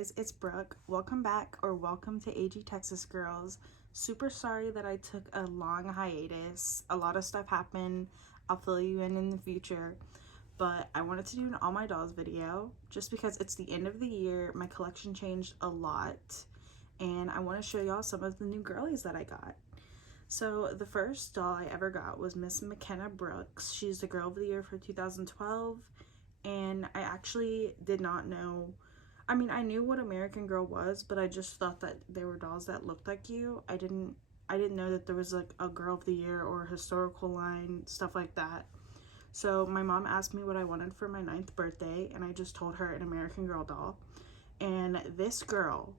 guys, it's Brooke. Welcome back, or welcome to AG Texas Girls. Super sorry that I took a long hiatus. A lot of stuff happened. I'll fill you in the future. But I wanted to do an all my dolls video just because it's the end of the year. My collection changed a lot and I want to show y'all some of the new girlies that I got. So the first doll I ever got was Miss McKenna Brooks. She's the Girl of the Year for 2012, and I actually did not know, I mean, I knew what American Girl was, but I just thought that there were dolls that looked like you. I didn't know that there was like a Girl of the Year or a historical line, stuff like that. So my mom asked me what I wanted for my 9th birthday, and I just told her an American Girl doll. And this girl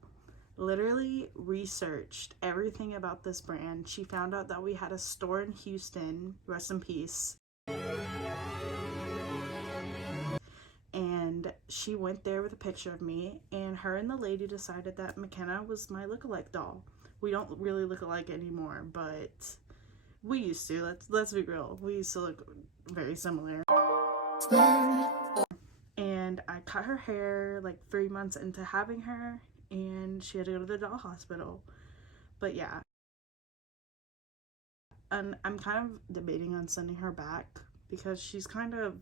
literally researched everything about this brand. She found out that we had a store in Houston, rest in peace, and she went there with a picture of me, and her and the lady decided that McKenna was my lookalike doll. We don't really look alike anymore, but we used to. Let's be real, we used to look very similar. And I cut her hair like 3 months into having her, and she had to go to the doll hospital. But yeah, and I'm kind of debating on sending her back because she's kind of,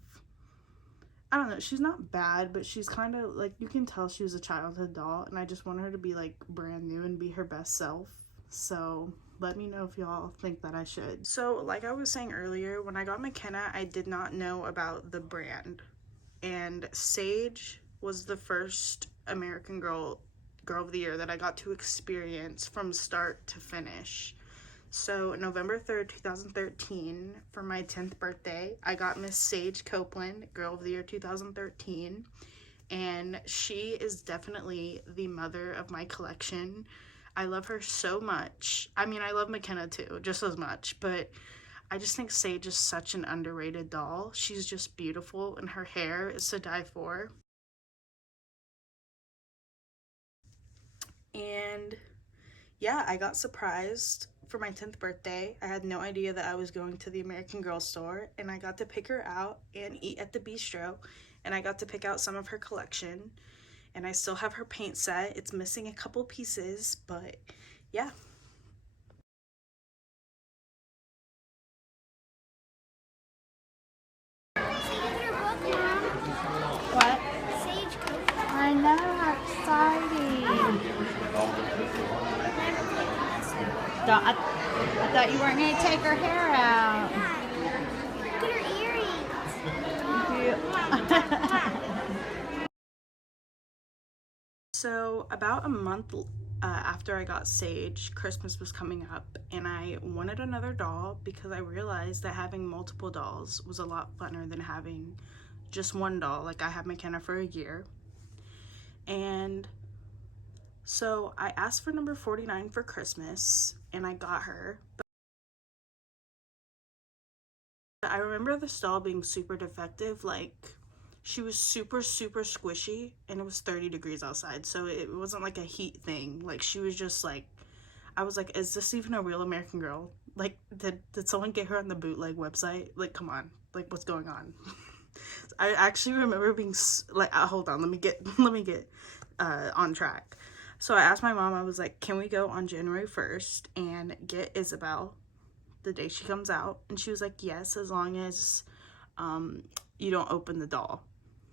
I don't know, she's not bad, but she's kind of like, you can tell she was a childhood doll, and I just want her to be like brand new and be her best self. So let me know if y'all think that I should. So like I was saying earlier, when I got McKenna, I did not know about the brand, and Sage was the first American Girl of the Year that I got to experience from start to finish. So November 3rd, 2013, for my 10th birthday, I got Miss Sage Copeland, Girl of the Year 2013, and she is definitely the mother of my collection. I love her so much. I mean, I love McKenna too, just as much, but I just think Sage is such an underrated doll. She's just beautiful, and her hair is to die for. And yeah, I got surprised for my 10th birthday. I had no idea that I was going to the American Girl store, and I got to pick her out and eat at the bistro, and I got to pick out some of her collection, and I still have her paint set. It's missing a couple pieces, but yeah. What? Sage Copeland. I know, how exciting. I thought you weren't going to take her hair out. Look at her earrings. So about a month after I got Sage, Christmas was coming up, and I wanted another doll because I realized that having multiple dolls was a lot funner than having just one doll. Like, I had McKenna for a year, and so I asked for number 49 for Christmas, and I got her. But I remember this doll being super defective. Like, she was super squishy, and it was 30 degrees outside, so it wasn't like a heat thing. Like, she was just like, I was like, is this even a real American Girl? Like, did someone get her on the bootleg website? Like, come on, like, what's going on? I actually remember being like, hold on, let me get on track. So I asked my mom, I was like, can we go on January 1st and get Isabel the day she comes out? And she was like, yes, as long as you don't open the doll.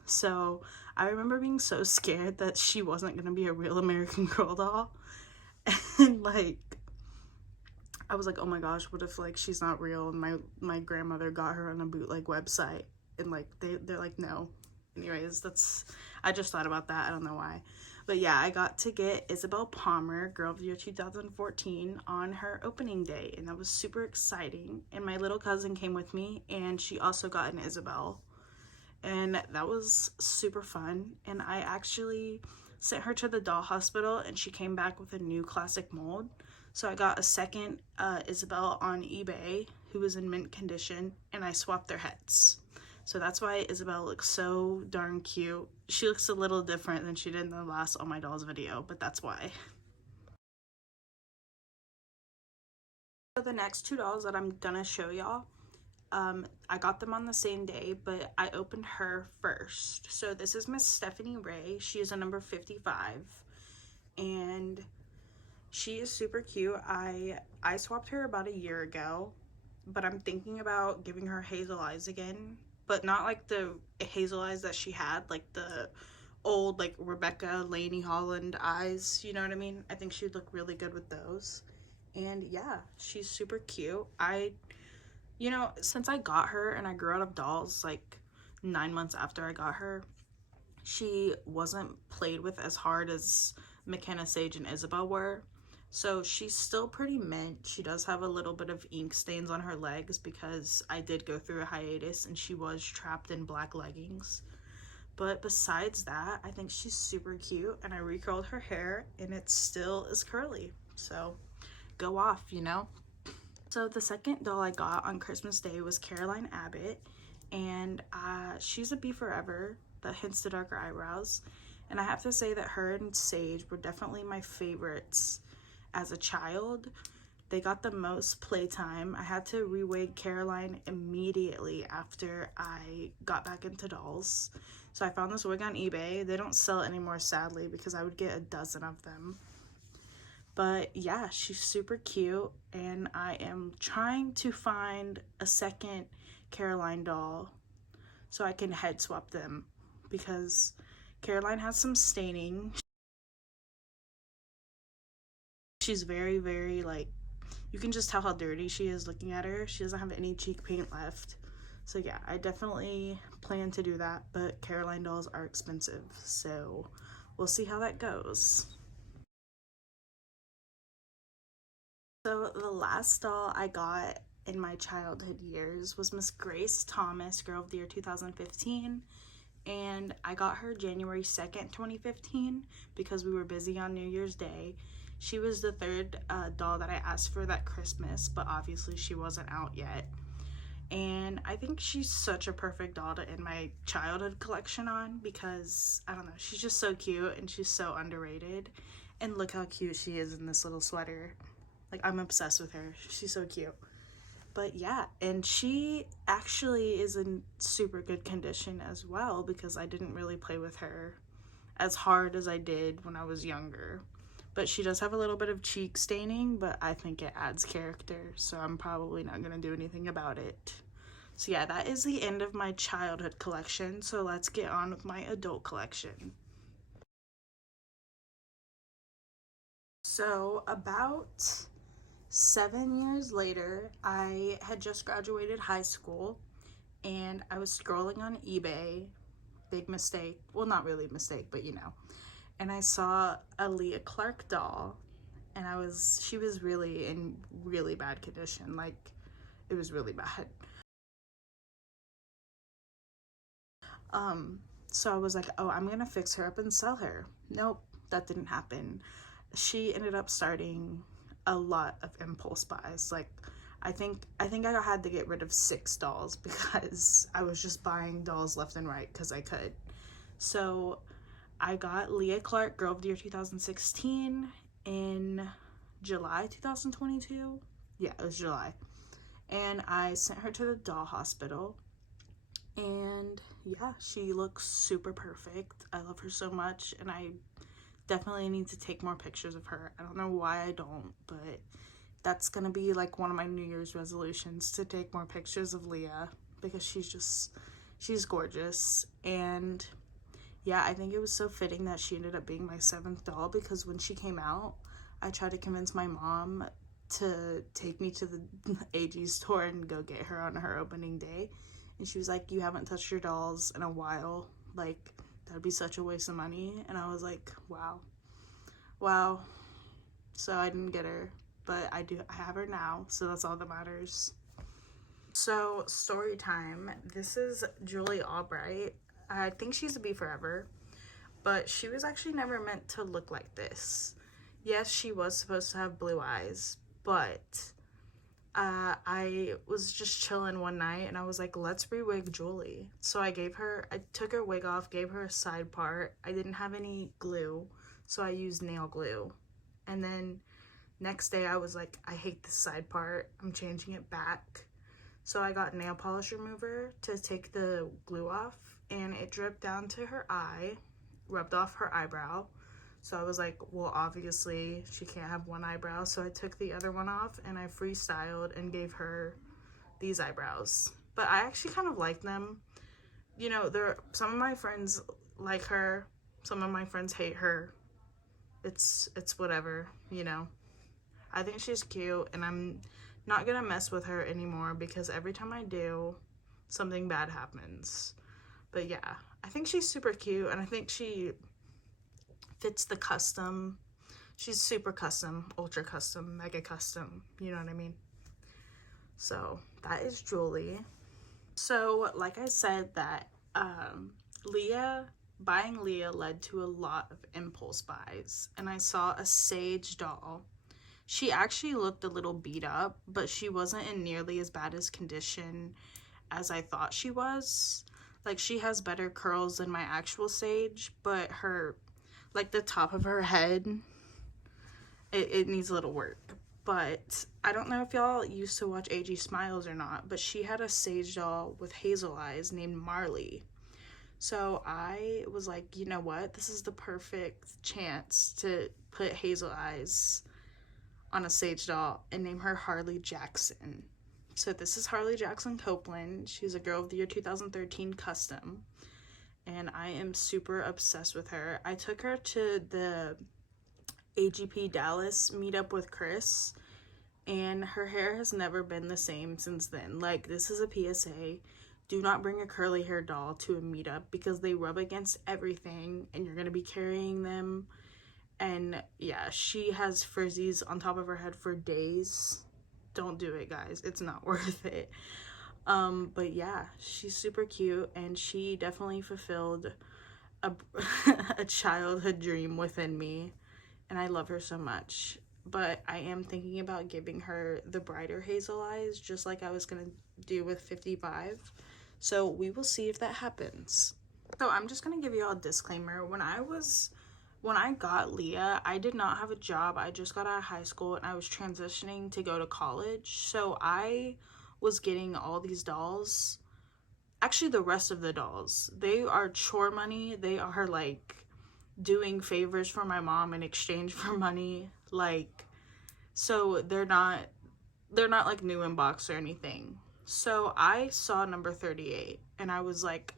So I remember being so scared that she wasn't gonna be a real American Girl doll, and like, I was like, oh my gosh, what if like she's not real, and my grandmother got her on a bootleg website, and like they're like, no. Anyways, I just thought about that, I don't know why. But yeah, I got to get Isabel Palmer, Girl of the Year 2014, on her opening day, and that was super exciting. And my little cousin came with me, and she also got an Isabel, and that was super fun. And I actually sent her to the doll hospital, and she came back with a new classic mold. So I got a second Isabel on eBay who was in mint condition, and I swapped their heads. So that's why Isabel looks so darn cute. She looks a little different than she did in the last All My Dolls video, but that's why. So the next two dolls that I'm gonna show y'all I got them on the same day, but I opened her first. So this is Miss Stephanie Ray. She is a number 55, and she is super cute. I swapped her about a year ago, but I'm thinking about giving her hazel eyes again, but not like the hazel eyes that she had, like the old like Rebecca Laney Holland eyes, you know what I mean? I think she'd look really good with those. And yeah, she's super cute. Since I got her and I grew out of dolls like 9 months after I got her, she wasn't played with as hard as McKenna, Sage, and Isabel were. So she's still pretty mint. She does have a little bit of ink stains on her legs because I did go through a hiatus and she was trapped in black leggings. But besides that, I think she's super cute, and I recurled her hair and it still is curly. So go off, you know? So the second doll I got on Christmas Day was Caroline Abbott, and she's a Be Forever that hints to darker eyebrows. And I have to say that her and Sage were definitely my favorites as a child. They got the most playtime. I had to rewig Caroline immediately after I got back into dolls. So I found this wig on eBay. They don't sell it anymore, sadly, because I would get a dozen of them. But yeah, she's super cute, and I am trying to find a second Caroline doll so I can head swap them, because Caroline has some staining. She's very, very, like, you can just tell how dirty she is looking at her. She doesn't have any cheek paint left. So yeah, I definitely plan to do that, but Caroline dolls are expensive, so we'll see how that goes. So the last doll I got in my childhood years was Miss Grace Thomas, Girl of the Year 2015, and I got her January 2nd, 2015 because we were busy on New Year's Day. She was the third doll that I asked for that Christmas, but obviously she wasn't out yet. And I think she's such a perfect doll to end my childhood collection on because, I don't know, she's just so cute and she's so underrated. And look how cute she is in this little sweater. Like, I'm obsessed with her. She's so cute. But yeah, and she actually is in super good condition as well because I didn't really play with her as hard as I did when I was younger. But she does have a little bit of cheek staining, but I think it adds character, so I'm probably not going to do anything about it. So yeah, that is the end of my childhood collection, so let's get on with my adult collection. So about 7 years later, I had just graduated high school, and I was scrolling on eBay. Big mistake. Well, not really a mistake, but you know. And I saw a Leah Clark doll, and she was really in really bad condition. Like, it was really bad. So I was like, oh, I'm gonna fix her up and sell her. Nope, that didn't happen. She ended up starting a lot of impulse buys. Like, I think I had to get rid of 6 dolls because I was just buying dolls left and right because I could. So I got Leah Clark, Girl of the Year 2016 in July 2022. Yeah, it was July. And I sent her to the doll hospital. And yeah, she looks super perfect. I love her so much, and I definitely need to take more pictures of her. I don't know why I don't, but that's gonna be like one of my New Year's resolutions, to take more pictures of Leah because she's gorgeous. And yeah, I think it was so fitting that she ended up being my 7th doll because when she came out, I tried to convince my mom to take me to the AG store and go get her on her opening day. And she was like, you haven't touched your dolls in a while. Like, that'd be such a waste of money. And I was like, wow. So I didn't get her, but I have her now. So that's all that matters. So story time. This is Julie Albright. I think she's a Be Forever, but she was actually never meant to look like this. Yes, she was supposed to have blue eyes, but I was just chilling one night and I was like, let's re-wig Julie. So I took her wig off, gave her a side part. I didn't have any glue, so I used nail glue. And then next day I was like, I hate this side part. I'm changing it back. So I got nail polish remover to take the glue off, and it dripped down to her eye, rubbed off her eyebrow. So I was like, well, obviously she can't have one eyebrow. So I took the other one off and I freestyled and gave her these eyebrows. But I actually kind of like them. You know, some of my friends like her, some of my friends hate her. It's whatever, you know. I think she's cute, and I'm not gonna mess with her anymore because every time I do, something bad happens. But yeah, I think she's super cute, and I think she fits the custom. She's super custom, ultra custom, mega custom, you know what I mean? So that is Julie. So like I said, that buying Leah led to a lot of impulse buys, and I saw a Sage doll. She actually looked a little beat up, but she wasn't in nearly as bad as condition as I thought she was. Like, she has better curls than my actual Sage, but her, like, the top of her head, it needs a little work. But I don't know if y'all used to watch AG Smiles or not, but she had a Sage doll with hazel eyes named Marley. So I was like, you know what? This is the perfect chance to put hazel eyes on a Sage doll and name her Harley Jackson. So this is Harley Jackson Copeland. She's a Girl of the Year 2013 custom, and I am super obsessed with her. I took her to the AGP Dallas meetup with Chris, and her hair has never been the same since then. Like, this is a PSA. Do not bring a curly hair doll to a meetup because they rub against everything and you're going to be carrying them. And yeah, she has frizzies on top of her head for days. Don't do it, guys. It's not worth it. But yeah, she's super cute, and she definitely fulfilled a childhood dream within me, and I love her so much. But I am thinking about giving her the brighter hazel eyes, just like I was gonna do with 55. So we will see if that happens. So I'm just gonna give you all a disclaimer. When I got Leah, I did not have a job. I just got out of high school and I was transitioning to go to college. So I was getting all these dolls. Actually, the rest of the dolls, they are chore money. They are like doing favors for my mom in exchange for money. Like, so they're not like new in box or anything. So I saw number 38 and I was like,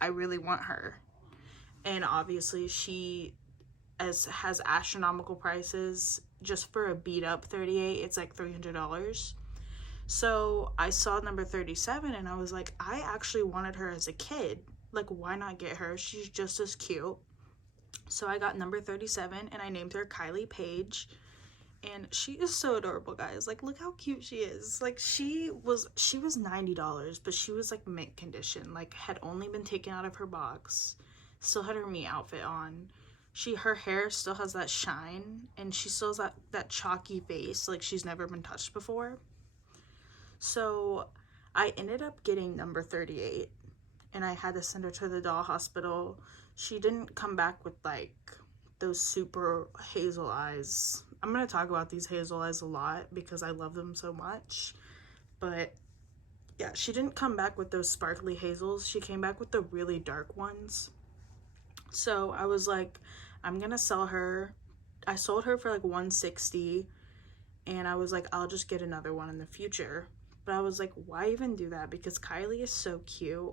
I really want her. And obviously she has astronomical prices. Just for a beat up 38, it's like $300. So I saw number 37 and I was like, I actually wanted her as a kid. Like, why not get her? She's just as cute. So I got number 37 and I named her Kylie Paige. And she is so adorable, guys. Like, look how cute she is. Like, she was $90, but she was like mint condition. Like, had only been taken out of her box. Still had her me outfit on. Her hair still has that shine, and she still has that chalky face, like she's never been touched before. So I ended up getting number 38, and I had to send her to the doll hospital. She didn't come back with like those super hazel eyes. I'm gonna talk about these hazel eyes a lot because I love them so much. But yeah, she didn't come back with those sparkly hazels. She came back with the really dark ones. So I was like, I'm gonna sell her. I sold her for like $160, and I was like, I'll just get another one in the future. But I was like, why even do that? Because Kylie is so cute.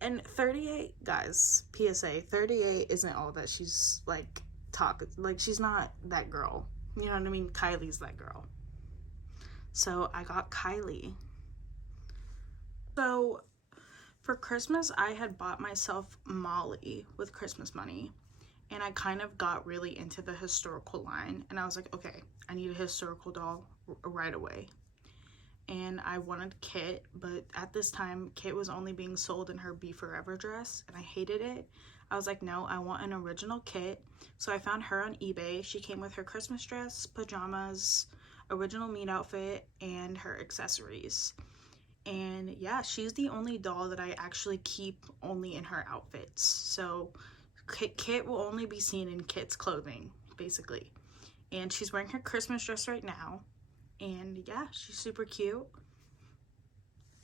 And 38, guys, PSA, 38 isn't all that she's like like, she's not that girl. You know what I mean? Kylie's that girl. So I got Kylie. So for Christmas, I had bought myself Molly with Christmas money, and I kind of got really into the historical line, and I was like, okay, I need a historical doll right away. And I wanted Kit, but at this time, Kit was only being sold in her Be Forever dress, and I hated it. I was like, no, I want an original Kit. So I found her on eBay. She came with her Christmas dress, pajamas, original meat outfit, and her accessories. And yeah, she's the only doll that I actually keep only in her outfits. So Kit will only be seen in Kit's clothing, basically. And she's wearing her Christmas dress right now. And yeah, she's super cute.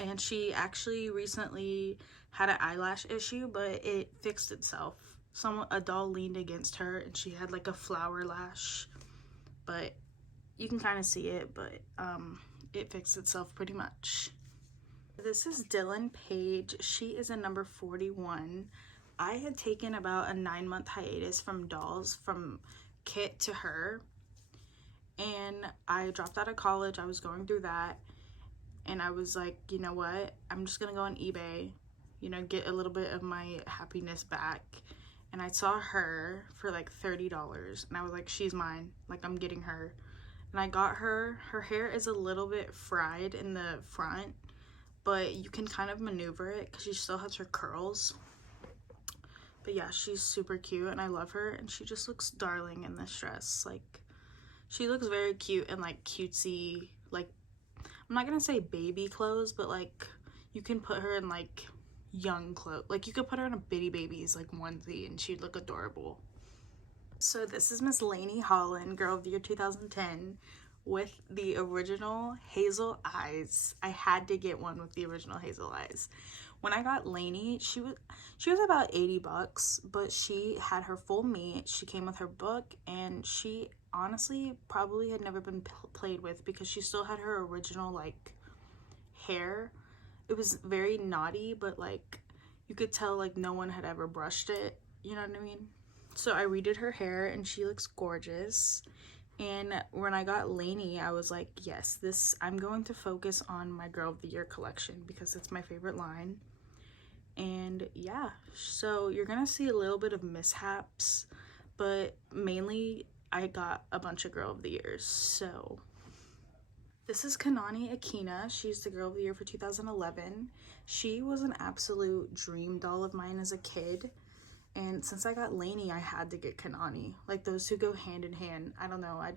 and she actually recently had an eyelash issue, but it fixed itself. A doll leaned against her and she had like a flower lash, but you can kind of see it, but it fixed itself pretty much. This is Dylan Page. She is a number 41. I had taken about a 9-month hiatus from dolls, from Kit to her, and I dropped out of college. I was going through that, and I was like, you know what, I'm just gonna go on eBay, you know, get a little bit of my happiness back. And I saw her for like $30, and I was like, she's mine, like I'm getting her. And I got her. Her hair is a little bit fried in the front, but you can kind of maneuver it because she still has her curls. But yeah, she's super cute and I love her, and she just looks darling in this dress. Like, she looks very cute and like cutesy, like, I'm not gonna say baby clothes, but like you can put her in like young clothes. Like you could put her in a Bitty Babies like onesie and she'd look adorable. So this is Miss Lainey Holland, Girl of the Year 2010, with the original hazel eyes. I had to get one with the original hazel eyes. When I got Lainey, she was about $80, but she had her full meet. She came with her book, and she honestly probably had never been played with because she still had her original like hair. It was very naughty, but like you could tell like no one had ever brushed it, you know what I mean? So I redid her hair and she looks gorgeous. And when I got Lainey, I was like, yes, I'm going to focus on my Girl of the Year collection because it's my favorite line. And yeah, so you're gonna see a little bit of mishaps, but mainly I got a bunch of Girl of the Years. So this is Kanani Akina. She's the Girl of the Year for 2011. She was an absolute dream doll of mine as a kid. And since I got Lainey, I had to get Kanani. Like, those two go hand in hand. I don't know, they're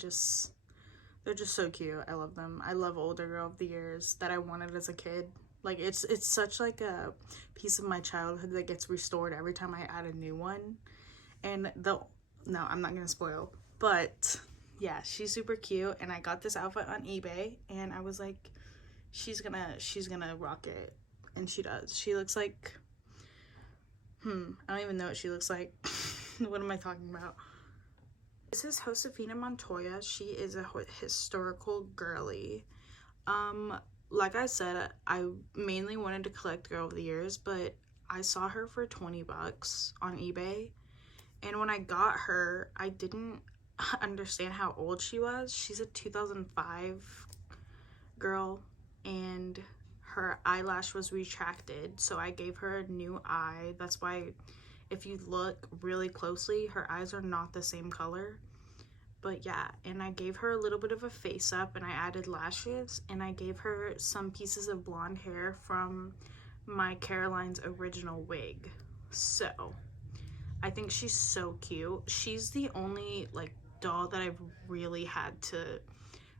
just so cute. I love them. I love older Girl of the Years that I wanted as a kid. Like, it's such like a piece of my childhood that gets restored every time I add a new one. And no, I'm not gonna spoil, but yeah, she's super cute. And I got this outfit on eBay and I was like, she's gonna rock it. And she does. She looks like, I don't even know what she looks like. What am I talking about? This is Josefina Montoya. She is a historical girly. Like I said, I mainly wanted to collect Girl of the Years, but I saw her for $20 on eBay. And when I got her, I didn't understand how old she was. She's a 2005 girl, and her eyelash was retracted, so I gave her a new eye. That's why if you look really closely, her eyes are not the same color. But yeah, and I gave her a little bit of a face up, and I added lashes, and I gave her some pieces of blonde hair from my Caroline's original wig. So I think she's so cute. She's the only like doll that I've really had to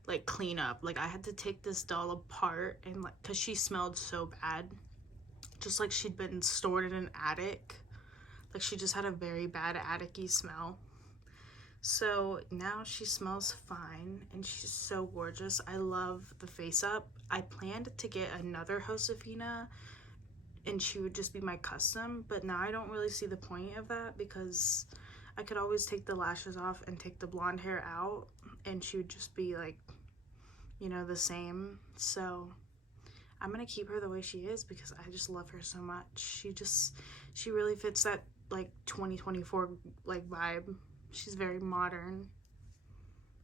like clean up. Like, I had to take this doll apart, and like, because she smelled so bad, just like she'd been stored in an attic. Like, she just had a very bad attic-y smell. So now she smells fine and she's so gorgeous. I love the face up. I planned to get another Josefina and she would just be my custom, but now I don't really see the point of that because I could always take the lashes off and take the blonde hair out and she would just be like, you know, the same. So I'm gonna keep her the way she is because I just love her so much. She really fits that like 2024 like vibe. She's very modern.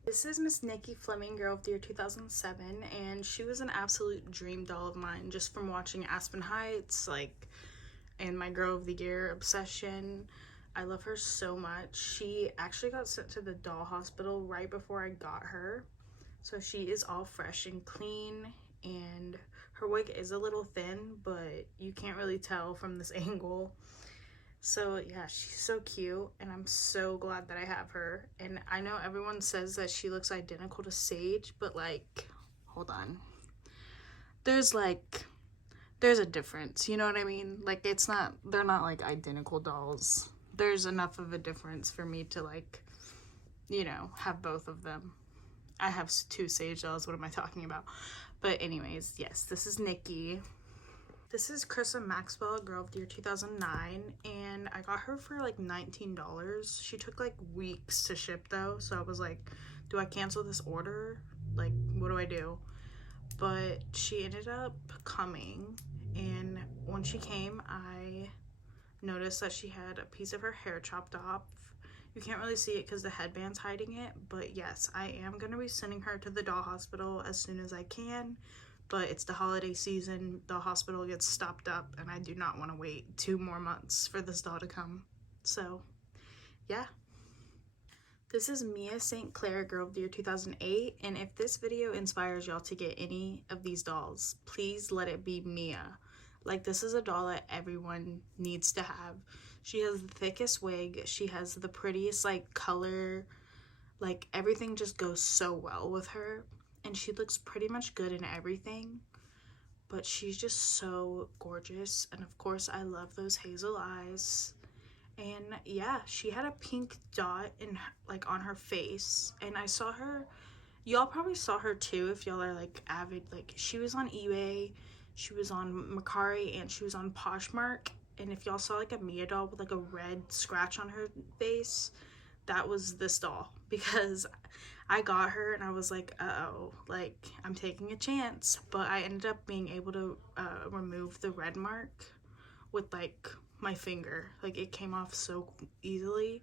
This is Miss Nikki Fleming, Girl of the Year 2007, and she was an absolute dream doll of mine just from watching Aspen Heights, like, and my Girl of the Year obsession. I love her so much. She actually got sent to the doll hospital right before I got her, so she is all fresh and clean, and her wig is a little thin, but you can't really tell from this angle. So yeah, she's so cute and I'm so glad that I have her. And I know everyone says that she looks identical to Sage, but like, hold on, there's a difference, you know what I mean? Like, they're not like identical dolls. There's enough of a difference for me to like, you know, have both of them. I have 2 Sage dolls, what am I talking about? But anyways, yes, this is Nikki. This is Krista Maxwell, Girl of the Year 2009, and I got her for like $19. She took like weeks to ship though, so I was like, do I cancel this order? Like, what do I do? But she ended up coming, and when she came, I noticed that she had a piece of her hair chopped off. You can't really see it because the headband's hiding it, but yes, I am going to be sending her to the doll hospital as soon as I can. But it's the holiday season, the hospital gets stopped up, and I do not want to wait 2 more months for this doll to come. So, yeah. This is Mia St. Clair, Girl of the Year 2008, and if this video inspires y'all to get any of these dolls, please let it be Mia. Like, this is a doll that everyone needs to have. She has the thickest wig, she has the prettiest, like, color, like, everything just goes so well with her. And she looks pretty much good in everything, but she's just so gorgeous. And of course, I love those hazel eyes. And yeah, she had a pink dot in like on her face, and I saw her, y'all probably saw her too if y'all are like avid, like she was on eBay, she was on Mercari, and she was on Poshmark. And if y'all saw like a Mia doll with like a red scratch on her face, that was this doll, because I got her and I was like, uh-oh, like I'm taking a chance. But I ended up being able to remove the red mark with like my finger. Like, it came off so easily.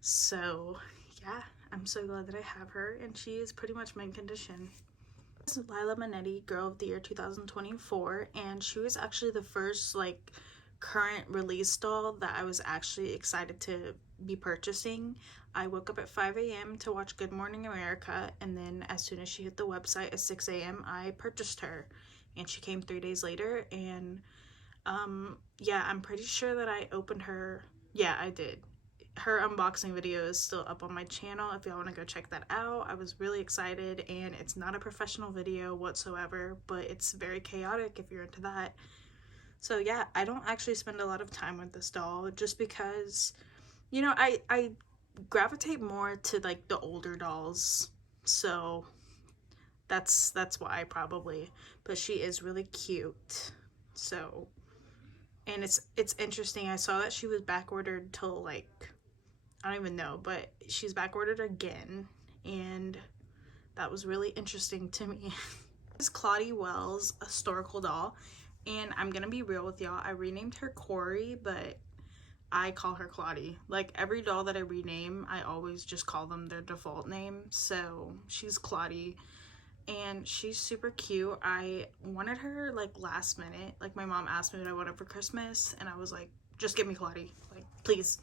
So yeah, I'm so glad that I have her, and she is pretty much mint condition. This is Lila Minetti, Girl of the Year 2024, and she was actually the first like current release doll that I was actually excited to be purchasing. I woke up at 5 a.m. to watch Good Morning America, and then as soon as she hit the website at 6 a.m. I purchased her, and she came 3 days later. And yeah, I'm pretty sure that I opened her. Yeah, I did. Her unboxing video is still up on my channel if y'all want to go check that out. I was really excited, and it's not a professional video whatsoever, but it's very chaotic if you're into that. So yeah, I don't actually spend a lot of time with this doll just because, you know, I gravitate more to like the older dolls. So that's why probably. But she is really cute. So, and it's interesting. I saw that she was back ordered till like, I don't even know, but she's back ordered again, and that was really interesting to me. This is Claudie Wells, a historical doll. And I'm gonna be real with y'all, I renamed her Corey, but I call her Claudie. Like, every doll that I rename, I always just call them their default name. So she's Claudie, and she's super cute. I wanted her like last minute. Like, my mom asked me what I wanted for Christmas, and I was like, just give me Claudie, like, please.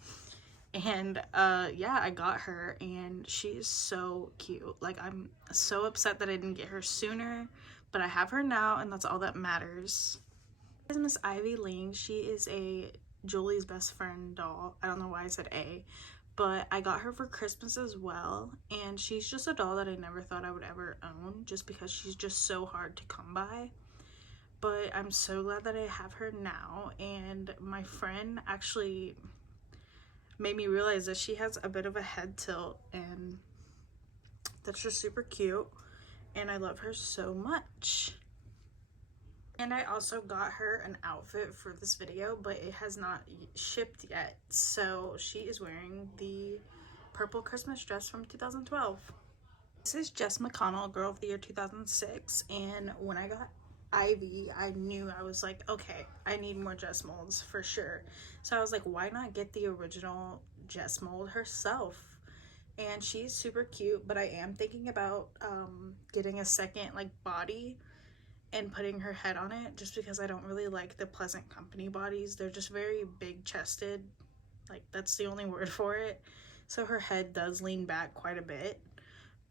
And yeah, I got her, and she is so cute. Like, I'm so upset that I didn't get her sooner, but I have her now, and that's all that matters. This is Miss Ivy Ling. She is a Julie's best friend doll. I don't know why I said A, but I got her for Christmas as well, and she's just a doll that I never thought I would ever own just because she's just so hard to come by. But I'm so glad that I have her now, and my friend actually made me realize that she has a bit of a head tilt, and that's just super cute, and I love her so much. And I also got her an outfit for this video, but it has not shipped yet. So she is wearing the purple Christmas dress from 2012. This is Jess McConnell, Girl of the Year 2006. And when I got Ivy, I knew, I was like, okay, I need more Jess molds for sure. So I was like, why not get the original Jess mold herself? And she's super cute, but I am thinking about getting a second like body and putting her head on it, just because I don't really like the Pleasant Company bodies. They're just very big chested, like that's the only word for it. So her head does lean back quite a bit,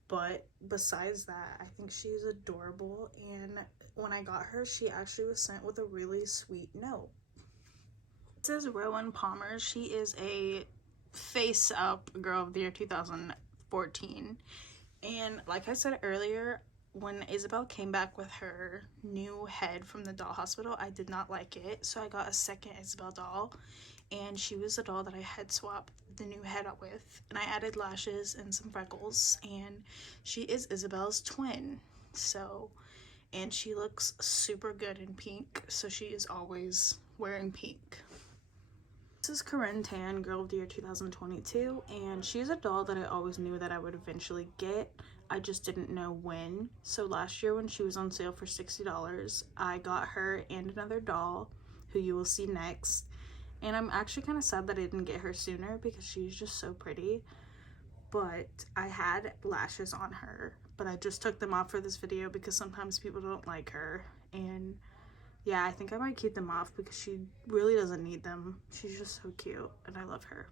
but besides that, I think she's adorable. And when I got her, she actually was sent with a really sweet note. This is Rowan Palmer. She is a face up Girl of the Year 2014, and like I said earlier, when Isabel came back with her new head from the doll hospital, I did not like it, so I got a second Isabel doll, and she was the doll that I head swapped the new head up with, and I added lashes and some freckles, and she is Isabel's twin. So and she looks super good in pink, so she is always wearing pink. This is Corinne Tan, Girl of the Year 2022, and she's a doll that I always knew that I would eventually get. I just didn't know when. So last year when she was on sale for $60, I got her and another doll who you will see next. And I'm actually kind of sad that I didn't get her sooner because she's just so pretty. But I had lashes on her, but I just took them off for this video because sometimes people don't like her. And yeah, I think I might keep them off because she really doesn't need them. She's just so cute and I love her.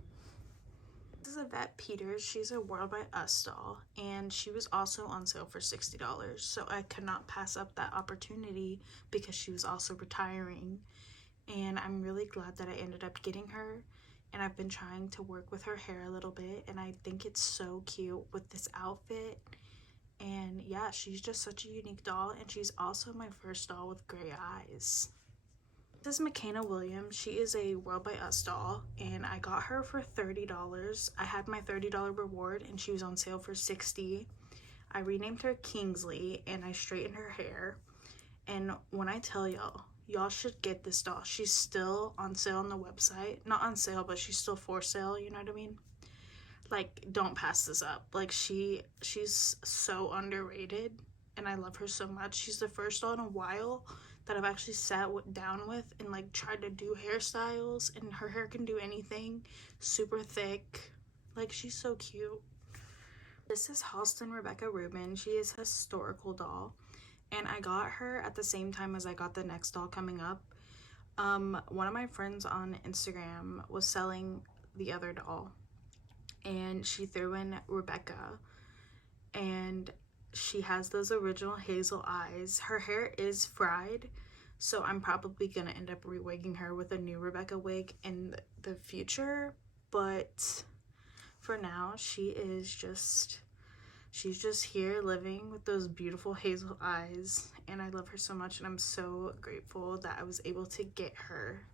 This is Yvette Peters. She's a World by Us doll, and she was also on sale for $60, so I could not pass up that opportunity because she was also retiring. And I'm really glad that I ended up getting her, and I've been trying to work with her hair a little bit, and I think it's so cute with this outfit. And yeah, she's just such a unique doll, and she's also my first doll with gray eyes. This is McKenna Williams. She is a World by Us doll, and I got her for $30. I had my $30 reward, and she was on sale for $60. I renamed her Kingsley, and I straightened her hair. And when I tell y'all, y'all should get this doll. She's still on sale on the website. Not on sale, but she's still for sale, you know what I mean? Like, don't pass this up. Like, she's so underrated, and I love her so much. She's the first doll in a while that I've actually sat down with and like tried to do hairstyles, and her hair can do anything. Super thick. Like, she's so cute. This is Halston Rebecca Rubin. She is a historical doll, and I got her at the same time as I got the next doll coming up. One of my friends on Instagram was selling the other doll, and she threw in Rebecca, and she has those original hazel eyes. Her hair is fried, so I'm probably gonna end up rewigging her with a new Rebecca wig in the future, but for now she's just here living with those beautiful hazel eyes, and I love her so much, and I'm so grateful that I was able to get her.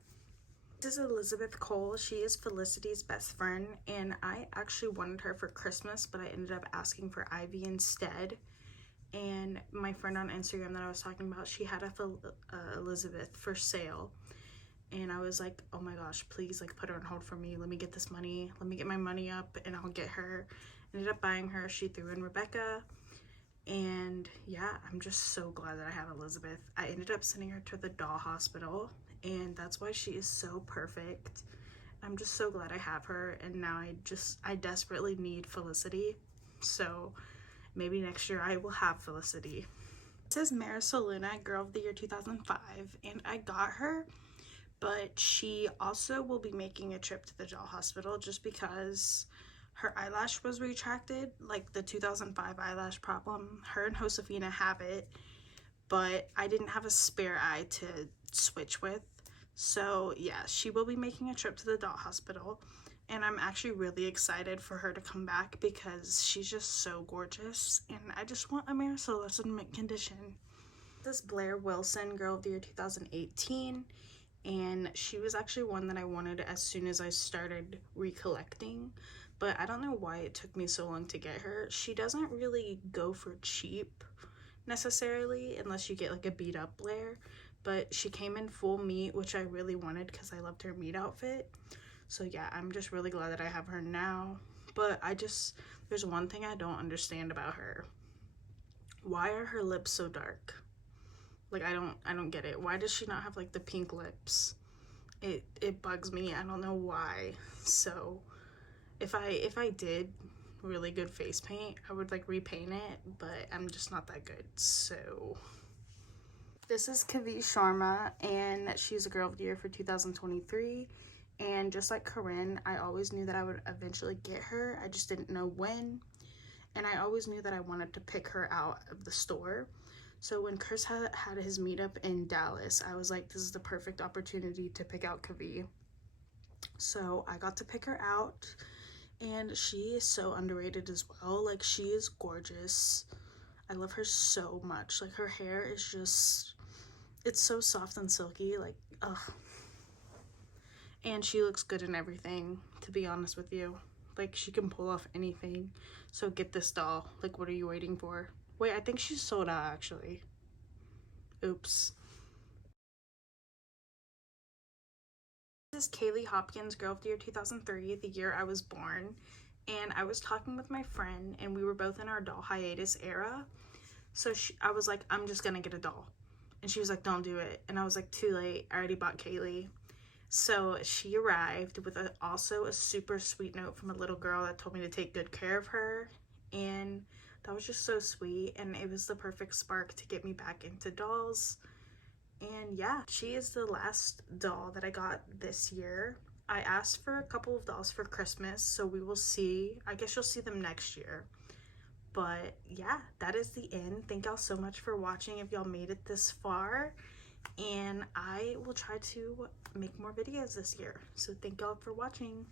This is Elizabeth Cole. She is Felicity's best friend, and I actually wanted her for Christmas, but I ended up asking for Ivy instead. And my friend on Instagram that I was talking about, she had a Elizabeth for sale, and I was like, oh my gosh, please, like, put her on hold for me. Let me get this money. Let me get my money up, and I'll get her. Ended up buying her. She threw in Rebecca, and yeah, I'm just so glad that I have Elizabeth. I ended up sending her to the doll hospital, and that's why she is so perfect. I'm just so glad I have her, and now I desperately need Felicity, so maybe next year I will have Felicity. This is Marisol Luna, Girl of the Year 2005, and I got her, but she also will be making a trip to the doll hospital just because her eyelash was retracted, like the 2005 eyelash problem. Her and Josefina have it, but I didn't have a spare eye to switch with. So yeah, she will be making a trip to the doll hospital, and I'm actually really excited for her to come back because she's just so gorgeous, and I just want a Marisol that's in mint condition. This is Blair Wilson, Girl of the Year 2018, and she was actually one that I wanted as soon as I started recollecting, but I don't know why it took me so long to get her. She doesn't really go for cheap necessarily unless you get like a beat up Blair, but she came in full meat, which I really wanted because I loved her meat outfit. So yeah, I'm just really glad that I have her now. But there's one thing I don't understand about her. Why are her lips so dark? Like, I don't get it. Why does she not have like the pink lips? It bugs me. I don't know why. So if I did really good face paint, I would like repaint it, but I'm just not that good. So this is Kavi Sharma, and she's a Girl of the Year for 2023. And just like Corinne, I always knew that I would eventually get her. I just didn't know when. And I always knew that I wanted to pick her out of the store. So when Chris had his meetup in Dallas, I was like, this is the perfect opportunity to pick out Kavi. So I got to pick her out, and she is so underrated as well. Like, she is gorgeous. I love her so much. Like, her hair is just, it's so soft and silky. Like, ugh. And she looks good in everything, to be honest with you. Like, she can pull off anything. So get this doll. Like, what are you waiting for? Wait, I think she's sold out, actually. Oops. This is Kaylee Hopkins, Girl of the Year 2003, the year I was born. And I was talking with my friend, and we were both in our doll hiatus era. So I was like, I'm just gonna get a doll. And she was like, don't do it. And I was like, too late. I already bought Kaylee. So she arrived with also a super sweet note from a little girl that told me to take good care of her. And that was just so sweet. And it was the perfect spark to get me back into dolls. And yeah, she is the last doll that I got this year. I asked for a couple of dolls for Christmas, so we will see. I guess you'll see them next year. But yeah, that is the end. Thank y'all so much for watching if y'all made it this far. And I will try to make more videos this year. So thank y'all for watching.